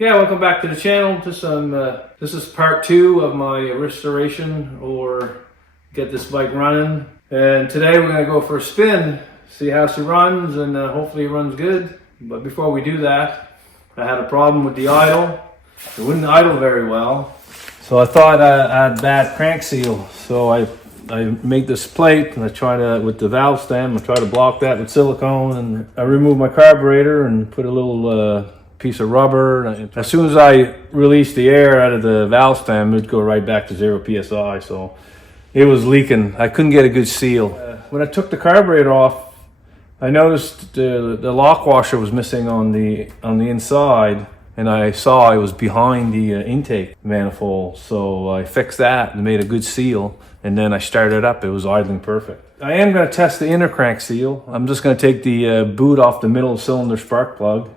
Yeah, welcome back to the channel. This is part 2 of my restoration or get this bike running. And today we're going to go for a spin, see how she runs, and hopefully it runs good. But before we do that, I had a problem with the idle. It wouldn't idle very well. So I thought I had bad crank seal. So I make this plate and I try to, with the valve stem, I try to block that with silicone, and I remove my carburetor and put a little piece of rubber. As soon as I released the air out of the valve stem, it would go right back to 0 psi. So it was leaking. I couldn't get a good seal. When I took the carburetor off, I noticed the lock washer was missing on the inside, and I saw it was behind the intake manifold. So I fixed that and made a good seal, and then I started it up. It was idling perfect. I am going to test the inner crank seal. I'm just going to take the boot off the middle cylinder spark plug,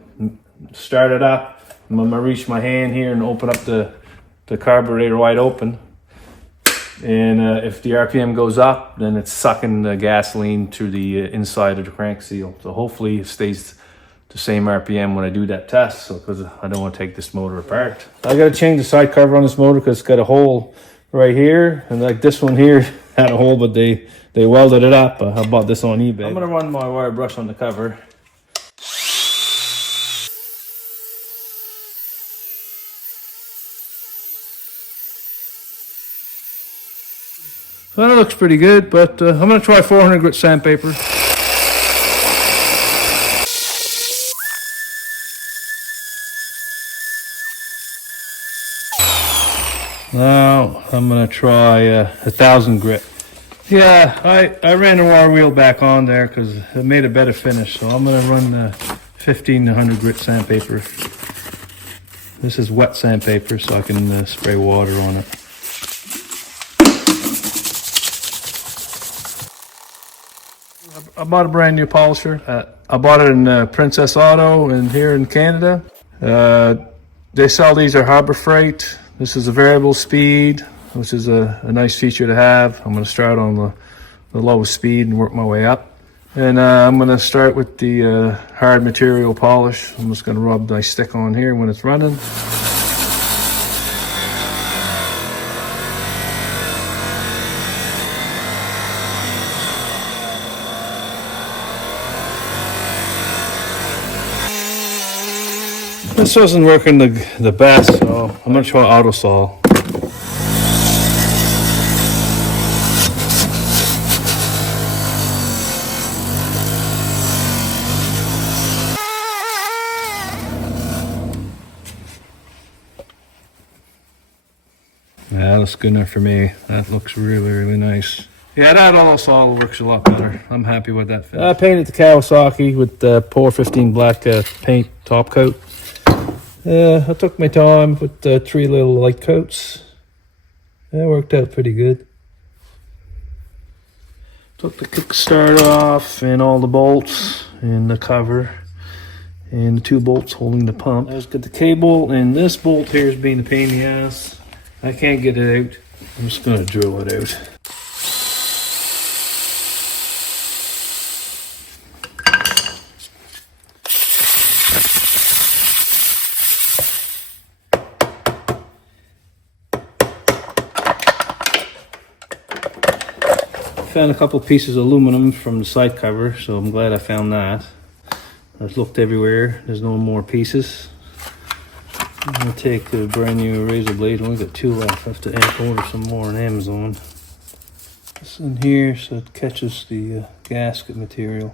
start it up. I'm going to reach my hand here and open up the carburetor wide open. And if the RPM goes up, then it's sucking the gasoline through the inside of the crank seal. So hopefully it stays the same RPM when I do that test, so because I don't want to take this motor apart. I got to change the side cover on this motor because it's got a hole right here, and like this one here had a hole, but they welded it up. I bought this on eBay. I'm going to run my wire brush on the cover. So that looks pretty good, but I'm going to try 400 grit sandpaper. Now I'm going to try 1,000 grit. Yeah, I ran the wire wheel back on there because it made a better finish. So I'm going to run 1,500 grit sandpaper. This is wet sandpaper, so I can spray water on it. I bought a brand new polisher. I bought it in Princess Auto and here in Canada. They sell these at Harbor Freight. This is a variable speed, which is a nice feature to have. I'm going to start on the lowest speed and work my way up. And I'm going to start with the hard material polish. I'm just going to rub my stick on here when it's running. This wasn't working the best, so I'm going to try auto saw. Yeah, that's good enough for me. That looks really nice. Yeah, that auto saw works a lot better. I'm happy with that finish. I painted the Kawasaki with the Pour 15 black paint top coat. I took my time with 3 little light coats. That worked out pretty good. Took the kickstart off and all the bolts and the cover and the 2 bolts holding the pump. Let's get the cable, and this bolt here is being a pain in the ass. I can't get it out. I'm just going to drill it out. Found a couple pieces of aluminum from the side cover, so I'm glad I found that. I've looked everywhere, there's no more pieces. I'm going to take a brand new razor blade. I only got 2 left. I have to order some more on Amazon. This in here so it catches the gasket material.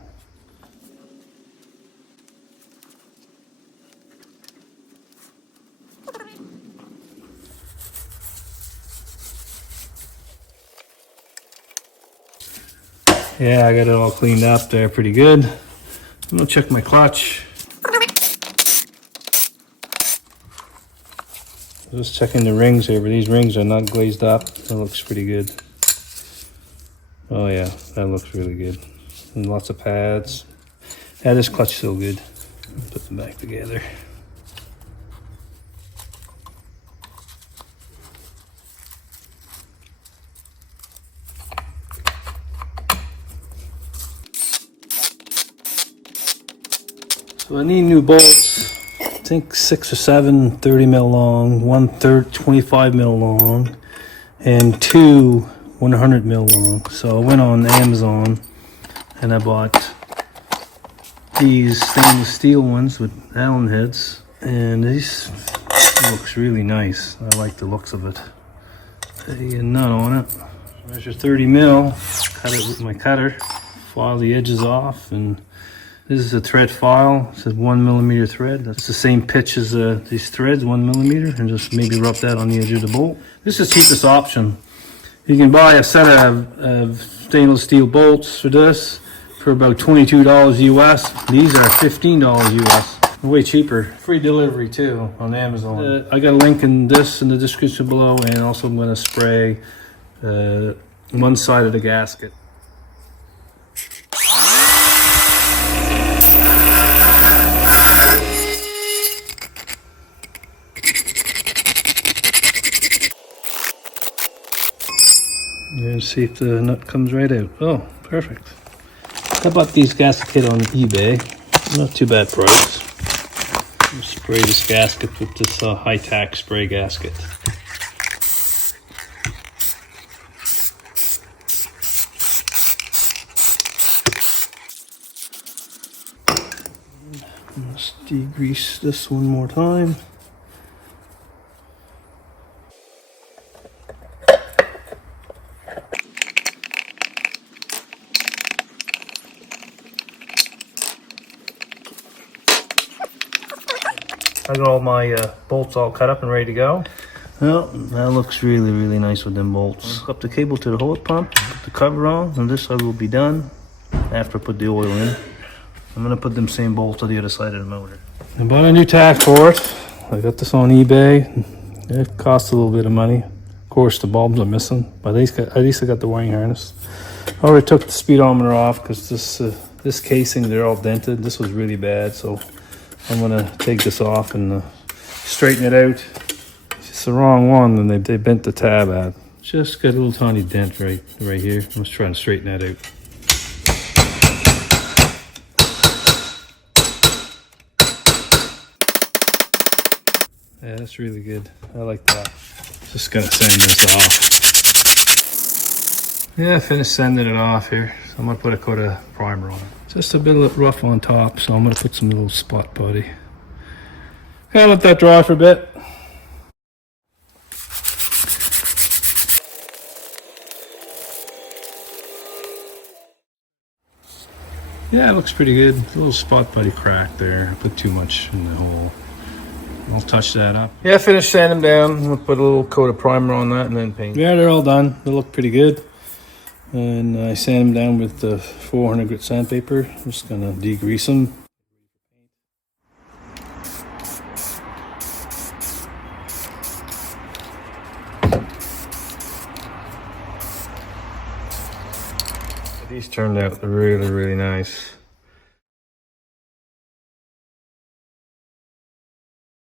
Yeah, I got it all cleaned up there pretty good. I'm gonna check my clutch. Just checking the rings here, but these rings are not glazed up. That looks pretty good. Oh yeah, that looks really good. And lots of pads. Yeah, this clutch is still good. Put them back together. So I need new bolts think 6 or 7 30 mil long, 1/3 25 mil long, and 2 100 mil long. So I went on Amazon and I bought these stainless steel ones with Allen heads, and this looks really nice. I like the looks of it. A nut on it. Measure 30 mil, cut it with my cutter, file the edges off, and this is a thread file. It says 1 millimeter thread. That's the same pitch as these threads, 1 millimeter, and just maybe rub that on the edge of the bolt. This is the cheapest option. You can buy a set of stainless steel bolts for this for about $22 US. These are $15 US. Way cheaper. Free delivery too on Amazon. I got a link in the description below, and also I'm going to spray one side of the gasket. And see if the nut comes right out. Oh, perfect. I bought these gasket kit on eBay. Not too bad price. I'll spray this gasket with this high-tack spray gasket. Let's degrease this one more time. I got all my bolts all cut up and ready to go. Well, that looks really, really nice with them bolts. Hook up the cable to the hose pump, put the cover on, and this side will be done after I put the oil in. I'm gonna put them same bolts on the other side of the motor. I bought a new tack for it. I got this on eBay. It costs a little bit of money. Of course, the bulbs are missing, but at least I got the wiring harness. I already took the speedometer off because this casing, they're all dented. This was really bad, so I'm gonna take this off and straighten it out. It's the wrong one, and they bent the tab out. Just got a little tiny dent right here. I'm just trying to straighten that out. Yeah, that's really good. I like that. Just gonna sand this off. Yeah, I finished sanding it off here. So I'm gonna put a coat of primer on it. Just a bit rough on top, so I'm gonna put some little spot putty. Kind of let that dry for a bit. Yeah, it looks pretty good. A little spot putty crack there. I put too much in the hole. I'll touch that up. Yeah, I finished sanding them down. We'll put a little coat of primer on that and then paint. Yeah, they're all done. They look pretty good. And I sand them down with the 400 grit sandpaper. I'm just gonna degrease them. These turned out really, really nice.